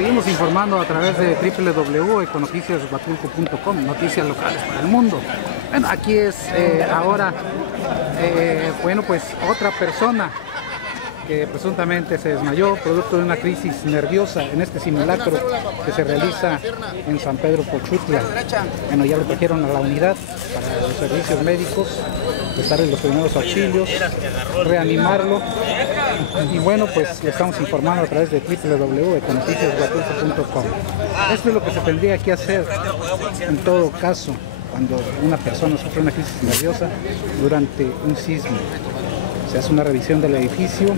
seguimos informando a través de www.econoticiashuatulco.com, noticias locales para el mundo. Bueno, aquí es ahora, bueno, pues otra persona que presuntamente se desmayó producto de una crisis nerviosa en este simulacro que se realiza en San Pedro Pochutla. Bueno, ya lo trajeron a la unidad para los servicios médicos, prestarle los primeros auxilios, reanimarlo. Y bueno, pues le estamos informando a través de www.econoticiashuatulco.com. Esto es lo que se tendría que hacer en todo caso cuando una persona sufre una crisis nerviosa durante un sismo. Se hace una revisión del edificio,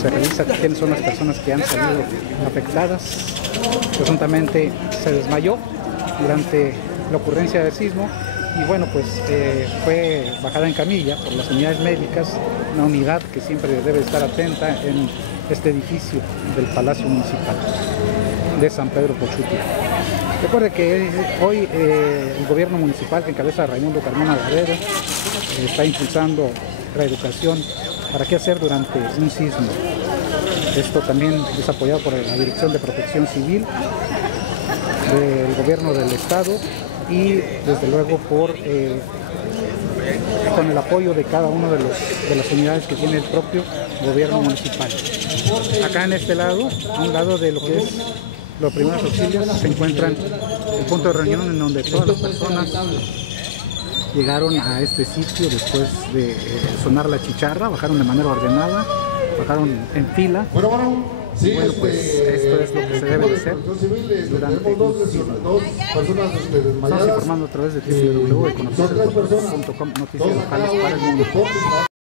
se revisa quiénes son las personas que han salido afectadas. Presuntamente se desmayó durante la ocurrencia del sismo y bueno, pues fue bajada en camilla por las unidades médicas, una unidad que siempre debe estar atenta en este edificio del Palacio Municipal de San Pedro Pochutla. Recuerde que hoy el gobierno municipal que encabeza Raimundo Carmona Ladero está impulsando la educación para qué hacer durante un sismo. Esto también es apoyado por la Dirección de Protección Civil del Gobierno del Estado y desde luego con el apoyo de cada una de las unidades que tiene el propio Gobierno municipal. Acá en este lado, a un lado de lo que es los primeros auxilios, se encuentran el punto de reunión en donde todas las personas llegaron a este sitio después de sonar la chicharra, bajaron de manera ordenada, bajaron en fila. Bueno, pues esto es lo que se debe de hacer durante un sismo. Estamos informando a través de www.econoticiashuatulco.com, noticias locales para el mundo.